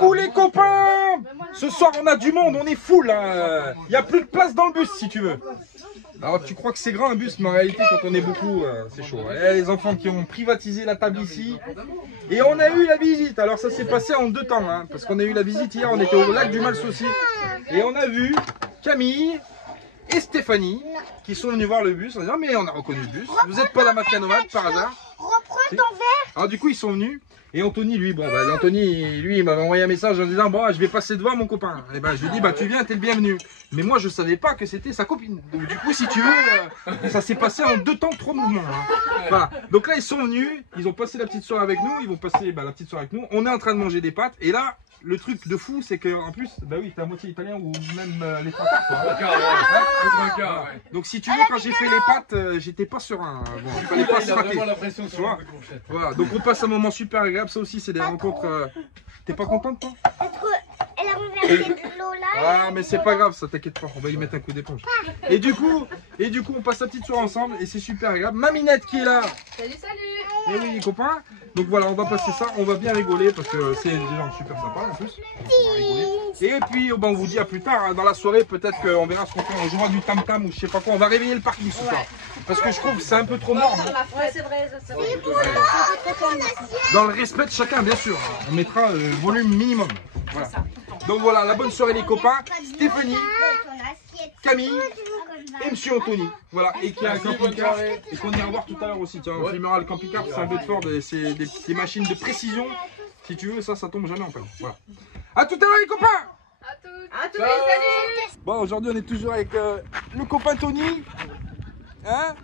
Coucou les copains! Ce soir on a du monde, on est full. Il n'y a plus de place dans le bus si tu veux. Alors tu crois que c'est grand un bus, mais en réalité quand on est beaucoup, c'est chaud. Il y a les enfants qui ont privatisé la table ici. Et on a eu la visite. Alors ça s'est passé en 2 temps. Hein, parce qu'on a eu la visite hier, on était au lac du Malsaucy. Et on a vu Camille et Stéphanie qui sont venus voir le bus en disant mais on a reconnu le bus. Vous n'êtes pas la mafia nomade par hasard? Reprends ton verre. Alors du coup ils sont venus. Et Anthony, lui, bon, bah, Anthony, lui, il m'avait envoyé un message en disant bon, je vais passer devant mon copain. Et ben, je lui ai dit bah, tu viens, t'es le bienvenu. Mais moi, je savais pas que c'était sa copine. Donc, du coup, si tu veux, ça s'est passé en 2 temps, 3 mouvements. Hein. Voilà. Donc là, ils sont venus, ils ont passé la petite soirée avec nous, ils vont passer la petite soirée avec nous. On est en train de manger des pâtes. Et là, le truc de fou, c'est qu'en plus, bah oui, t'es à moitié italien ou même les 3 quarts. Donc si tu veux, quand j'ai fait les pâtes, j'étais pas serein. Bon, il fallait pas se rater. Voilà, donc on passe un moment super agréable. Ça aussi, c'est des rencontres. T'es pas contente, toi? Elle a renversé de l'eau là. Ah, mais c'est pas grave, ça t'inquiète pas. On va y mettre un coup d'éponge. Et du coup, on passe la petite soirée ensemble et c'est super agréable. Maminette qui est là. Salut, salut. Et oui, les copains. Donc voilà, on va passer ça. On va bien rigoler parce que c'est des gens super sympas en plus. On va rigoler. Et puis, on vous dit à plus tard. Hein, dans la soirée, peut-être qu'on verra ce qu'on fait. On jouera du tam-tam ou je sais pas quoi. On va réveiller le parking ce soir. Parce que je trouve que c'est un peu trop mort. Ouais, c'est vrai, c'est vrai. Dans le respect de chacun, bien sûr. On mettra le volume minimum. Voilà. Donc voilà, la bonne soirée les copains. Stéphanie, Camille et Monsieur Anthony. Voilà, et qui a un camping-car et qu'on ira voir tout à l'heure aussi. Tiens, on filmera le camping-car, c'est un Bedford et c'est des machines de précision. Si tu veux, ça tombe jamais en panne. Voilà. A tout à l'heure les copains. À tous, salut. Bon, aujourd'hui on est toujours avec le copain Tony. Hein?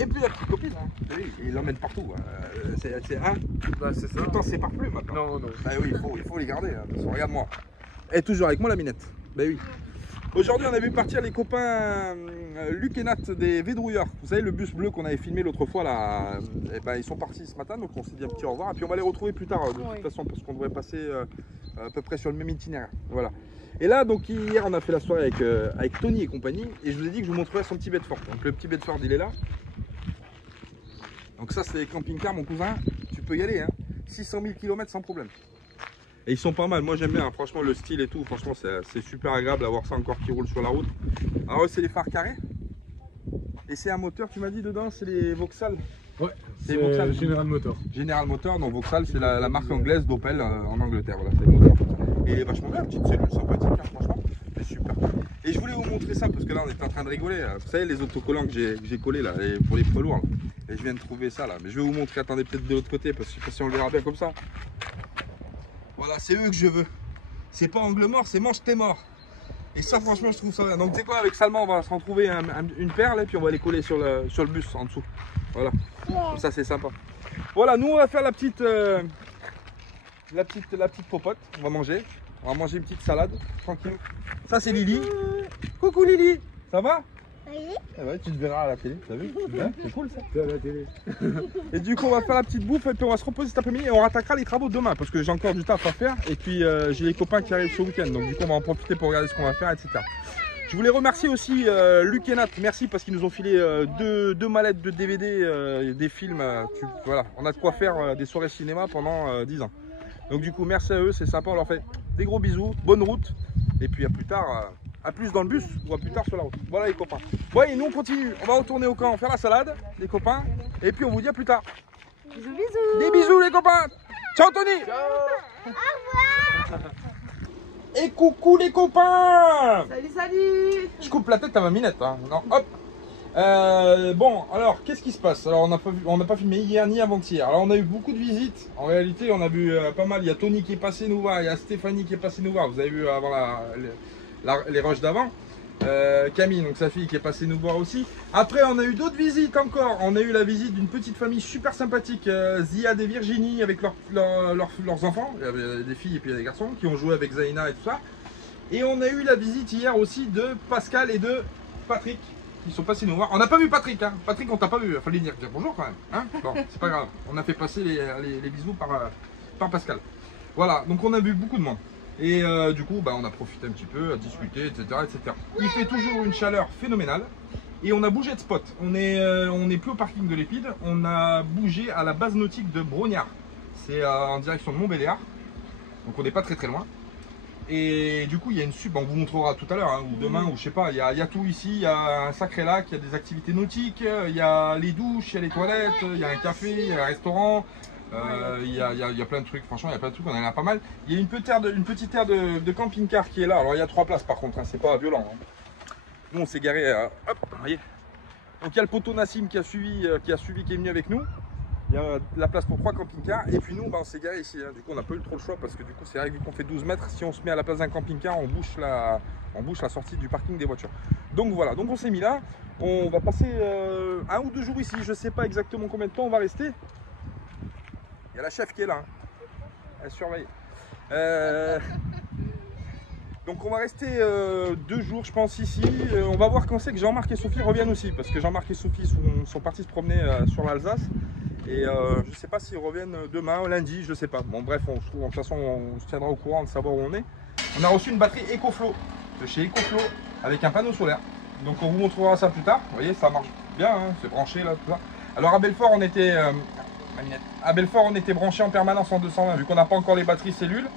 Et puis la petite copine, hein. Oui, il l'emmène partout. C'est ça. Tout le temps c'est pas plus maintenant. Non, non. Bah oui, il faut les garder. Hein. Regarde-moi. Elle est toujours avec moi la minette. Bah oui. Aujourd'hui on a vu partir les copains Luc et Nat des Védrouilleurs. Vous savez le bus bleu qu'on avait filmé l'autre fois là. Et ben, ils sont partis ce matin donc on s'est dit un petit au revoir. Et puis on va les retrouver plus tard de toute façon parce qu'on devrait passer à peu près sur le même itinéraire. Voilà. Et là, donc hier, on a fait la soirée avec Tony et compagnie. Et je vous ai dit que je vous montrerai son petit Bedford. Donc le petit Bedford, il est là. Donc ça, c'est camping-car, mon cousin. Tu peux y aller, hein. 600 000 km sans problème. Et ils sont pas mal. Moi, j'aime bien, hein. Franchement, le style et tout. Franchement, c'est super agréable d'avoir ça encore qui roule sur la route. Alors, c'est les phares carrés. Et c'est un moteur, tu m'as dit dedans, c'est les Vauxhall. Ouais, c'est Vauxhall. General Motors. General Motors, donc Vauxhall, c'est la marque anglaise d'Opel en Angleterre. Voilà, c'est le moteur. Et il est vachement bien, petite cellule sympathique, hein, franchement. C'est super. Et je voulais vous montrer ça parce que là, on est en train de rigoler. Vous savez, les autocollants que j'ai collés là, pour les poids lourds. Là. Et je viens de trouver ça là. Mais je vais vous montrer, attendez, peut-être de l'autre côté parce que je sais pas si on le verra bien comme ça. Voilà, c'est eux que je veux. C'est pas angle mort, c'est manche t'es mort. Et ça, franchement, je trouve ça bien. Donc, tu sais quoi, avec Salma, on va se retrouver une perle et puis on va les coller sur le bus en dessous. Voilà. Comme ça, c'est sympa. Voilà, nous, on va faire la petite popote. On va manger. On va manger une petite salade, tranquille. Ça, c'est Lily. Coucou Lily. Ça va? Oui. Ah ouais, tu te verras à la télé, t'as vu? C'est cool ça. C'est à la télé. Et du coup, on va faire la petite bouffe et puis on va se reposer cet après-midi et on rattaquera les travaux demain parce que j'ai encore du taf à faire. Et puis, j'ai les copains qui arrivent ce week-end. Donc, du coup, on va en profiter pour regarder ce qu'on va faire, etc. Je voulais remercier aussi Luc et Nat, merci parce qu'ils nous ont filé deux mallettes de DVD, des films. Voilà, on a de quoi faire des soirées cinéma pendant 10 ans. Donc du coup, merci à eux, c'est sympa, on leur fait des gros bisous, bonne route. Et puis à plus tard, à plus dans le bus ou à plus tard sur la route. Voilà les copains. Ouais, et nous on continue, on va retourner au camp, faire la salade, les copains. Et puis on vous dit à plus tard. Bisous, bisous. Des bisous les copains. Ciao Tony. Ciao. Au revoir. Et coucou les copains. Salut, salut. Je coupe la tête à ma minette, hein. Non, hop. Bon, alors, qu'est-ce qui se passe? Alors, on n'a pas filmé hier ni avant-hier. Alors, on a eu beaucoup de visites. En réalité, on a vu pas mal. Il y a Tony qui est passé nous voir. Il y a Stéphanie qui est passée nous voir. Vous avez vu avant les rushs d'avant. Camille, donc sa fille, qui est passée nous voir aussi. Après, on a eu d'autres visites encore. On a eu la visite d'une petite famille super sympathique, Ziad et Virginie, avec leurs enfants. Il y avait des filles et puis des garçons qui ont joué avec Zaina et tout ça. Et on a eu la visite hier aussi de Pascal et de Patrick. Ils sont passés nous voir. On n'a pas vu Patrick, hein. Patrick, on t'a pas vu. Il fallait dire bonjour quand même. Hein, bon, c'est pas grave. On a fait passer les bisous par Pascal. Voilà, donc on a vu beaucoup de monde. Et du coup, bah, on a profité un petit peu, à discuter, etc., etc. Il fait toujours une chaleur phénoménale. Et on a bougé de spot. On est plus au parking de l'Épide. On a bougé à la base nautique de Brognard. C'est en direction de Montbéliard. Donc on n'est pas très loin. Et du coup, il y a une on vous montrera tout à l'heure, hein, ou demain, ou je sais pas, il y a tout ici, il y a un sacré lac, il y a des activités nautiques, il y a les douches, il y a les toilettes, il y a un café, il y a un restaurant, il y a plein de trucs, franchement, il y a plein de trucs, on en a pas mal. Il y a une petite aire de camping-car qui est là, alors il y a 3 places par contre, hein, c'est pas violent. Hein. Nous, on s'est garé, hop, vous voyez. Donc il y a le poteau Nassim qui a suivi, qui est venu avec nous. Il y a la place pour 3 camping-cars et puis nous on s'est garé ici, hein. Du coup on n'a pas eu trop le choix parce que du coup c'est vrai que vu qu'on fait 12 mètres, si on se met à la place d'un camping-car on bouche la sortie du parking des voitures. Donc voilà, donc on s'est mis là, on va passer 1 ou 2 jours ici, je sais pas exactement combien de temps on va rester. Il y a la chef qui est là, hein. Elle surveille. Donc on va rester 2 jours je pense ici, on va voir quand c'est que Jean-Marc et Sophie reviennent aussi parce que Jean-Marc et Sophie sont partis se promener sur l'Alsace. Et je ne sais pas s'ils reviennent demain ou lundi, je ne sais pas. Bon bref, de toute façon on se tiendra au courant de savoir où on est. On a reçu une batterie EcoFlow de chez EcoFlow avec un panneau solaire. Donc on vous montrera ça plus tard. Vous voyez, ça marche bien, hein, c'est branché là, tout ça. Alors à Belfort on était branché en permanence en 220. Vu qu'on n'a pas encore les batteries cellules,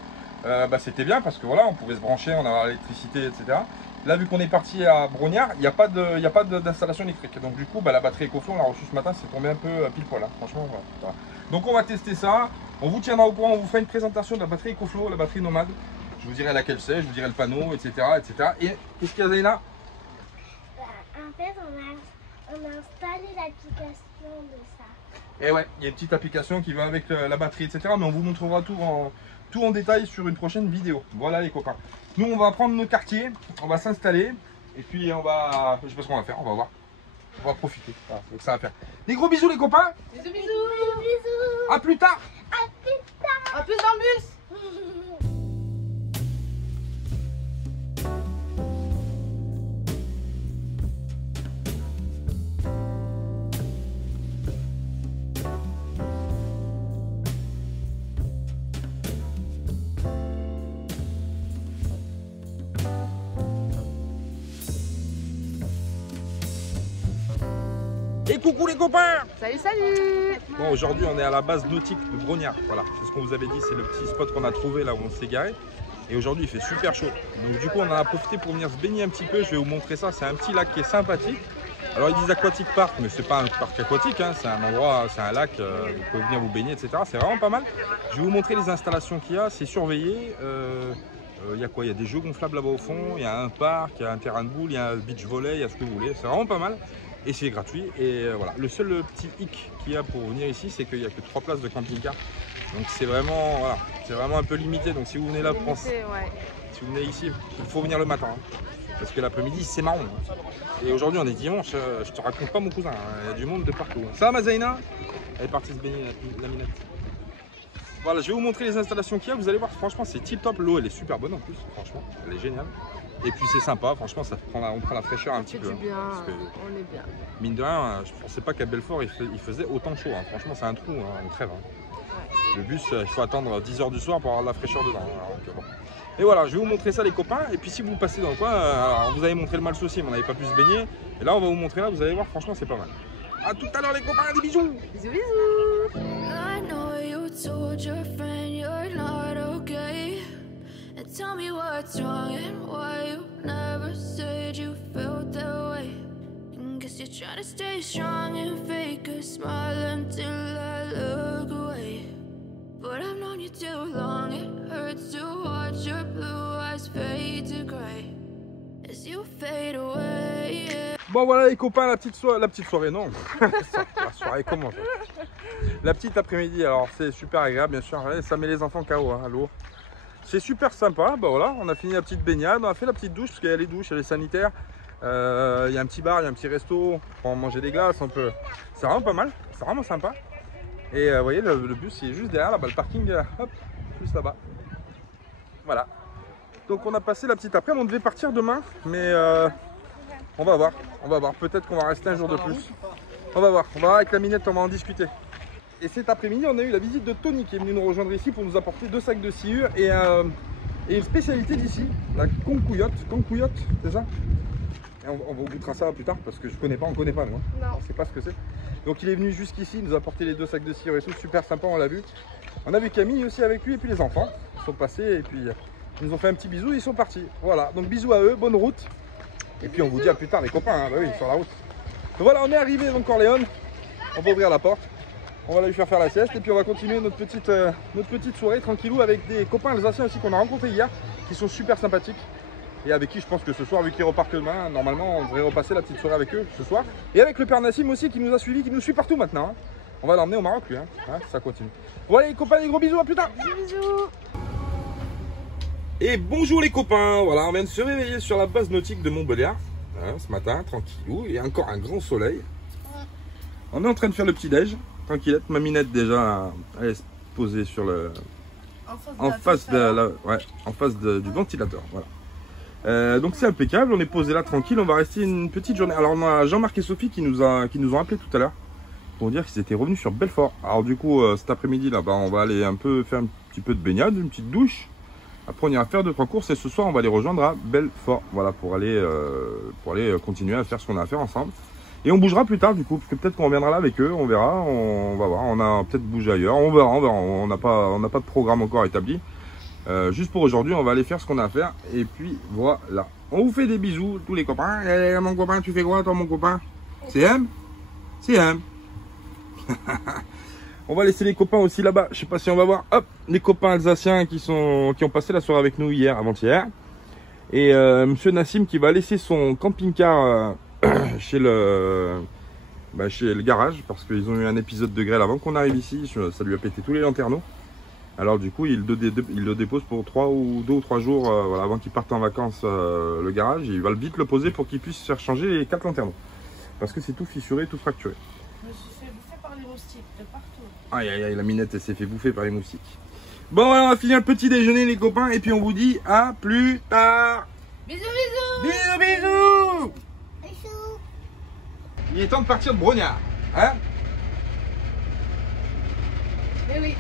c'était bien parce que voilà, on pouvait se brancher, on avait l'électricité, etc. Là, vu qu'on est parti à Brognard, il n'y a pas d'installation électrique. Donc du coup, la batterie EcoFlow, on l'a reçue ce matin, c'est tombé un peu pile poil. Hein. Franchement, voilà. Donc on va tester ça. On vous tiendra au courant, on vous fera une présentation de la batterie EcoFlow, la batterie nomade. Je vous dirai laquelle c'est, je vous dirai le panneau, etc. etc. Et qu'est-ce qu'il y a, Zaina? En fait, on a installé l'application de ça. Et ouais, il y a une petite application qui va avec la batterie, etc. Mais on vous montrera tout en détail sur une prochaine vidéo. Voilà les copains. Nous on va prendre nos quartiers, on va s'installer et puis on va, je sais pas ce qu'on va faire, on va voir. On va profiter, voilà, donc ça va faire. Des gros bisous les copains. Bisous, bisous. Bisous. À plus tard. À plus tard. À plus dans le bus. Et coucou les copains. Salut, salut. Bon, aujourd'hui on est à la base nautique de Brognard. Voilà, c'est ce qu'on vous avait dit, c'est le petit spot qu'on a trouvé là où on s'est garé. Et aujourd'hui il fait super chaud. Donc du coup on en a profité pour venir se baigner un petit peu. Je vais vous montrer ça, c'est un petit lac qui est sympathique. Alors ils disent aquatique park, mais c'est pas un parc aquatique, hein. C'est un endroit, c'est un lac, vous pouvez venir vous baigner, etc. C'est vraiment pas mal. Je vais vous montrer les installations qu'il y a, c'est surveillé. Il y a quoi? Il y a des jeux gonflables là-bas au fond, il y a un parc, il y a un terrain de boule, il y a un beach volley, il y a ce que vous voulez. C'est vraiment pas mal. Et c'est gratuit. Et voilà. Le seul petit hic qu'il y a pour venir ici, c'est qu'il n'y a que 3 places de camping-car. Donc c'est vraiment, voilà, c'est vraiment un peu limité. Donc si vous venez là, si vous venez ici, il faut venir le matin. Hein. Parce que l'après-midi, c'est marron. Hein. Et aujourd'hui, on est dimanche. Je te raconte pas mon cousin. Hein. Il y a du monde de partout. Ça va, ma Zaina? Elle est partie se baigner, la minette. Voilà, je vais vous montrer les installations qu'il y a. Vous allez voir, franchement, c'est tip top. L'eau, elle est super bonne en plus. Franchement, elle est géniale. Et puis c'est sympa, franchement, on prend la fraîcheur un petit peu. Bien, parce que, on est bien. Mine de rien, je pensais pas qu'à Belfort il faisait autant chaud. Hein. Franchement, c'est un trou, hein, on crève. Hein. Ouais. Le bus, il faut attendre 10 h du soir pour avoir de la fraîcheur dedans. Alors, donc, bon. Et voilà, je vais vous montrer ça les copains. Et puis si vous passez dans le coin, alors, vous avez montré le Mals aussi, mais on n'avait pas pu se baigner. Et là, on va vous montrer là, vous allez voir, franchement, c'est pas mal. A tout à l'heure les copains, des bisous. Bisous, bisous. I know you told your friend you're not okay. And tell me what's wrong and why you never said you felt that way. And guess you're trying to stay strong and fake a smile until I look away. But I've known you too long, it hurts to watch your blue eyes fade to grey as you fade away. Bon voilà les copains, la petite soirée, non. La soirée commence. La petite après-midi, alors c'est super agréable bien sûr, ça met les enfants KO hein, à l'eau. C'est super sympa, bah voilà, on a fini la petite baignade, on a fait la petite douche, parce qu'il y a les douches, il y a les sanitaires. Il y a un petit bar, il y a un petit resto, on peut manger des glaces, on peut... C'est vraiment pas mal, c'est vraiment sympa. Et vous voyez, le bus il est juste derrière là-bas, le parking, hop, juste là-bas. Voilà. Donc on a passé la petite après, on devait partir demain, mais on va voir, peut-être qu'on va rester un jour de plus. On va voir avec la minette, on va en discuter. Et cet après-midi, on a eu la visite de Tony qui est venu nous rejoindre ici pour nous apporter 2 sacs de sciure et une spécialité d'ici, la concouillotte, c'est ça? Et on vous goûtera ça plus tard parce que je connais pas, on connaît pas moi. On sait pas ce que c'est. Donc il est venu jusqu'ici, il nous a apporté les 2 sacs de sciure et tout, super sympa, on l'a vu. On a vu Camille aussi avec lui et puis les enfants. Ils sont passés et puis ils nous ont fait un petit bisou, ils sont partis. Voilà, donc bisous à eux, bonne route. Et puis on vous dit à plus tard les copains, hein. Bah oui, sur la route. Donc voilà, on est arrivé donc Corleone. On va ouvrir la porte. On va lui faire la sieste et puis on va continuer notre petite soirée tranquillou avec des copains alsaciens aussi qu'on a rencontrés hier, qui sont super sympathiques. Et avec qui je pense que ce soir, vu qu'ils repartent demain, normalement on devrait repasser la petite soirée avec eux ce soir. Et avec le père Nassim aussi qui nous a suivis, qui nous suit partout maintenant. Hein. On va l'emmener au Maroc lui, hein. Hein, ça continue. Voilà les copains, des gros bisous, à plus tard. Bisous. Et bonjour les copains, voilà on vient de se réveiller sur la base nautique de Montbéliard, hein, ce matin, tranquillou, il y a encore un grand soleil. On est en train de faire le petit déj, tranquillette, maminette déjà, elle est posée sur le... en face du ventilateur, voilà. Donc c'est impeccable, on est posé là tranquille, on va rester une petite journée. Alors on a Jean-Marc et Sophie qui nous ont appelé tout à l'heure pour dire qu'ils étaient revenus sur Belfort. Alors du coup cet après-midi là, on va aller un peu faire un petit peu de baignade, une petite douche. Après on ira faire 2-3 courses et ce soir on va les rejoindre à Belfort, voilà, pour aller continuer à faire ce qu'on a à faire ensemble. Et on bougera plus tard du coup, parce que peut-être qu'on reviendra là avec eux, on verra, on va voir, on a peut-être bougé ailleurs, on verra, on n'a pas de programme encore établi. Juste pour aujourd'hui, on va aller faire ce qu'on a à faire et puis voilà. On vous fait des bisous tous les copains. Eh, mon copain, tu fais quoi toi mon copain? CM? CM. On va laisser les copains aussi là-bas. Je sais pas si on va voir. Hop, les copains alsaciens qui ont passé la soirée avec nous hier, avant-hier. Et monsieur Nassim qui va laisser son camping-car chez le garage parce qu'ils ont eu un épisode de grêle avant qu'on arrive ici. Ça lui a pété tous les lanterneaux. Alors du coup, il le dépose pour 2 ou 3 jours voilà, avant qu'il parte en vacances le garage. Et il va vite le poser pour qu'il puisse faire changer les 4 lanterneaux. Parce que c'est tout fissuré, tout fracturé. Je me suis fait bouffer par les moustiques de partout. Aïe aïe aïe, la minette elle s'est fait bouffer par les moustiques. Bon voilà, on va finir le petit déjeuner les copains et puis on vous dit à plus tard. Bisous, bisous. Bisous bisous. Bisous. Il est temps de partir de Brognard. Hein? Eh oui.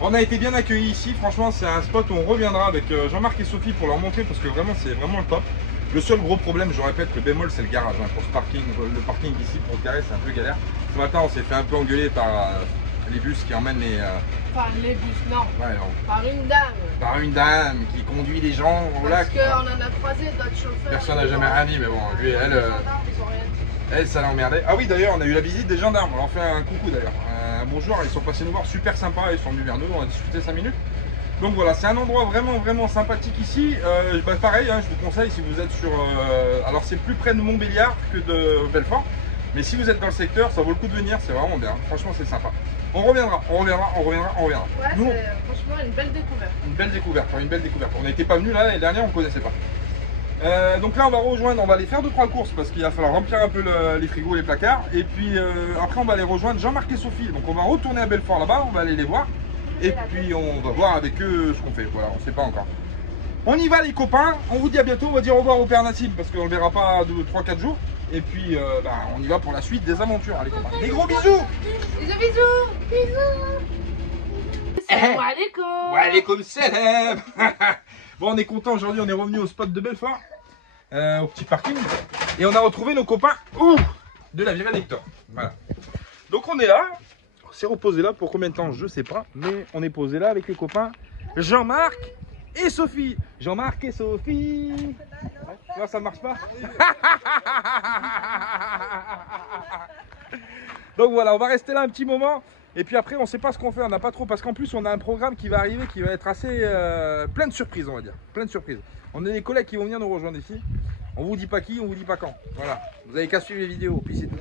On a été bien accueillis ici, franchement c'est un spot où on reviendra avec Jean-Marc et Sophie pour leur montrer parce que vraiment c'est vraiment le top. Le seul gros problème, je répète, le bémol c'est le garage, hein, pour ce parking, le parking ici pour se garer c'est un peu galère. Ce matin on s'est fait un peu engueuler par les bus qui emmènent les... Par les bus, non. Ouais, non. Par une dame. Par une dame qui conduit les gens au lac. Parce qu'on en a croisé d'autres chauffeurs. Personne n'a jamais rien dit mais bon, lui, elle... Les gendarmes, ils ont rien dit. Elle, ça l'a emmerdé. Ah oui, d'ailleurs, on a eu la visite des gendarmes. On leur fait un coucou d'ailleurs. Un bonjour, ils sont passés nous voir, super sympa. Ils sont venus vers nous, on a discuté 5 minutes. Donc voilà, c'est un endroit vraiment sympathique ici. Bah, pareil, hein, je vous conseille si vous êtes sur... alors c'est plus près de Montbéliard que de Belfort. Mais si vous êtes dans le secteur, ça vaut le coup de venir, c'est vraiment bien. Franchement, c'est sympa. On reviendra. Ouais, Nous, c'est franchement une belle découverte. une belle découverte. On n'était pas venus là l'année dernière, on ne connaissait pas. Donc là on va aller faire 2-3 courses parce qu'il va falloir remplir un peu les frigos, les placards. Et puis après on va aller rejoindre Jean-Marc et Sophie. Donc on va retourner à Belfort là-bas, on va aller les voir. Et puis on va voir avec eux ce qu'on fait. Voilà, on ne sait pas encore. On y va les copains, on vous dit à bientôt, on va dire au revoir au père Nassim parce qu'on ne le verra pas 3-4 jours. Et puis on y va pour la suite des aventures, les copains. Des gros bisous. Bisous, bisous. Bisous. Salam alaikum. Wa alaikum salam. Bon, on est content aujourd'hui, on est revenu au spot de Belfort, au petit parking, et on a retrouvé nos copains de la Virée d'Hector. Voilà. Donc on est là, on s'est reposé là pour combien de temps, je sais pas, mais on est posé là avec les copains Jean-Marc et Sophie. Jean-Marc et Sophie. Ouais, non, ça ne marche pas. Donc voilà, on va rester là un petit moment. Et puis après, on ne sait pas ce qu'on fait, on n'a pas trop, parce qu'en plus, on a un programme qui va arriver qui va être assez plein de surprises, on va dire. Plein de surprises. On a des collègues qui vont venir nous rejoindre ici. On vous dit pas qui, on vous dit pas quand. Voilà. Vous avez qu'à suivre les vidéos, puis c'est tout.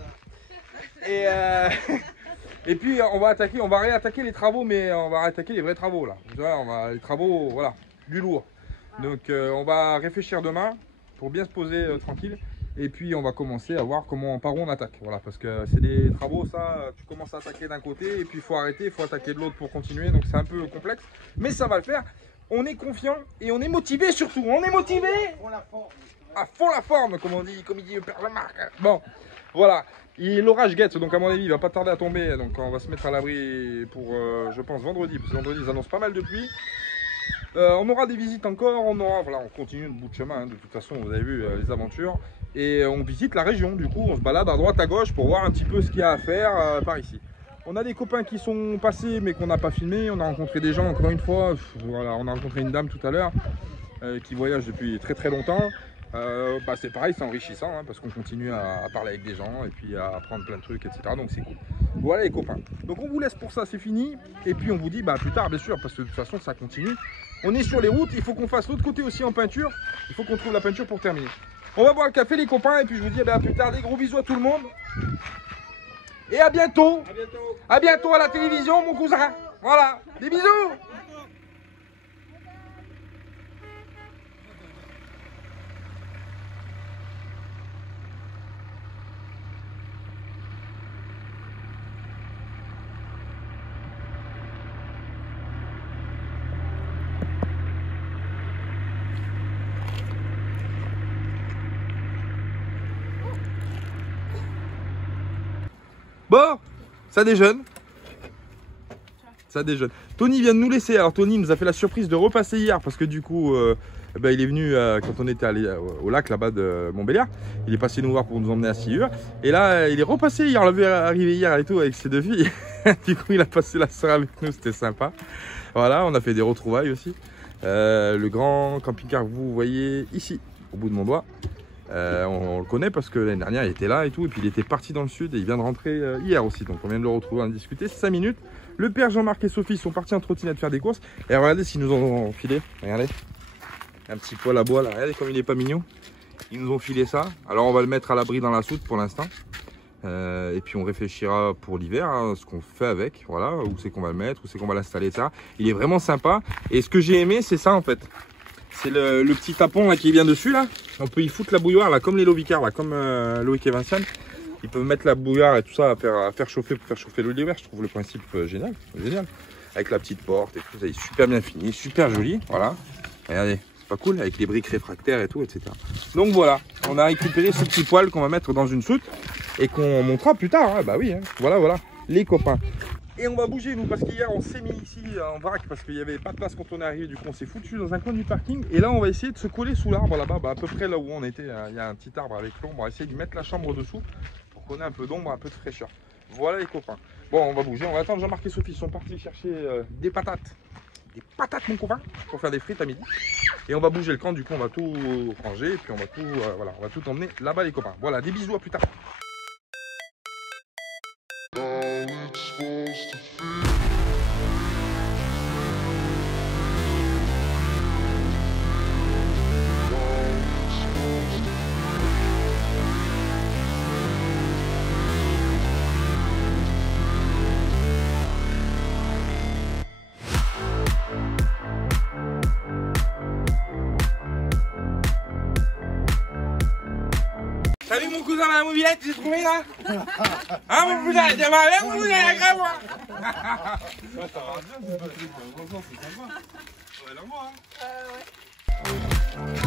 Et puis on va réattaquer les travaux, mais on va réattaquer les vrais travaux là. Les travaux, voilà, du lourd. Donc on va réfléchir demain pour bien se poser tranquille. Et puis on va commencer à voir par où on attaque. Voilà, parce que c'est des travaux, ça, tu commences à attaquer d'un côté et puis il faut arrêter, il faut attaquer de l'autre pour continuer. Donc c'est un peu complexe, mais ça va le faire. On est confiant et on est motivé surtout. On est motivé à fond la forme, comme il dit le père Jean-Marc. Bon, voilà. L'orage guette, donc à mon avis il va pas tarder à tomber. Donc on va se mettre à l'abri pour, je pense, vendredi. Parce que vendredi ils annoncent pas mal de pluie. On aura des visites encore, voilà, on continue notre bout de chemin, hein, de toute façon vous avez vu les aventures. Et on visite la région, du coup on se balade à droite à gauche pour voir un petit peu ce qu'il y a à faire par ici. On a des copains qui sont passés mais qu'on n'a pas filmé. On a rencontré des gens encore une fois. Voilà, on a rencontré une dame tout à l'heure qui voyage depuis très très longtemps. Bah, c'est pareil, c'est enrichissant hein, parce qu'on continue à parler avec des gens et puis à apprendre plein de trucs, etc. Donc c'est cool. Voilà les copains. Donc on vous laisse pour ça, c'est fini. Et puis on vous dit bah plus tard bien sûr parce que de toute façon ça continue. On est sur les routes, il faut qu'on fasse l'autre côté aussi en peinture. Il faut qu'on trouve la peinture pour terminer. On va boire le café les copains et puis je vous dis à plus tard. Des gros bisous à tout le monde. Et à bientôt. À bientôt à la télévision mon cousin. Voilà, des bisous. Bon, ça déjeune. Ça déjeune. Tony vient de nous laisser. Alors Tony nous a fait la surprise de repasser hier parce que du coup, bah, il est venu quand on était allé au lac là-bas de Montbéliard. Il est passé nous voir pour nous emmener à Sillure. Et là, il est repassé hier. On l'a vu arriver hier et tout avec ses deux filles. Du coup, il a passé la soirée avec nous. C'était sympa. Voilà, on a fait des retrouvailles aussi. Le grand camping-car que vous voyez ici, au bout de mon doigt. On le connaît parce que l'année dernière il était là et tout, et puis il était parti dans le sud et il vient de rentrer hier aussi, donc on vient de le retrouver, en discuter 5 minutes. Le père Jean-Marc et Sophie sont partis en trottinette faire des courses et regardez s'ils nous ont filé, regardez, un petit poêle à bois là, regardez comme il est pas mignon. Ils nous ont filé ça, alors on va le mettre à l'abri dans la soute pour l'instant et puis on réfléchira pour l'hiver hein, ce qu'on fait avec, voilà, où c'est qu'on va le mettre, où c'est qu'on va l'installer, ça. Il est vraiment sympa et ce que j'ai aimé c'est ça en fait. C'est le petit tapon là qui vient dessus là. On peut y foutre la bouilloire là, comme les Lovicar là, comme Loïc et Vincent. Ils peuvent mettre la bouilloire et tout ça à faire chauffer pour faire chauffer l'hiver. Je trouve le principe génial, génial. Avec la petite porte et tout, ça est super bien fini, super joli. Voilà. Regardez, c'est pas cool avec les briques réfractaires et tout, etc. Donc voilà, on a récupéré ce petit poêle qu'on va mettre dans une soute et qu'on montrera plus tard. Hein. Bah oui, hein. Voilà, voilà, les copains. Et on va bouger nous parce qu'hier on s'est mis ici en vrac parce qu'il n'y avait pas de place quand on est arrivé, du coup on s'est foutu dans un coin du parking et là on va essayer de se coller sous l'arbre là-bas, bah, à peu près là où on était, il y a un petit arbre avec l'ombre, on va essayer de mettre la chambre dessous pour qu'on ait un peu d'ombre, un peu de fraîcheur. Voilà les copains. Bon on va bouger, on va attendre Jean-Marc et Sophie, ils sont partis chercher des patates mon copain, pour faire des frites à midi. Et on va bouger le camp, du coup on va tout ranger et puis on va tout, voilà, on va tout emmener là-bas les copains. Voilà, des bisous, à plus tard. Salut mon cousin à la mobilette, j'ai trouvé là. Hein mon cousin, t'es malin mon cousin, la grave. Ouais, ça va bien, c'est pas très bon, c'est sympa. Ouais, là moi hein. Ouais.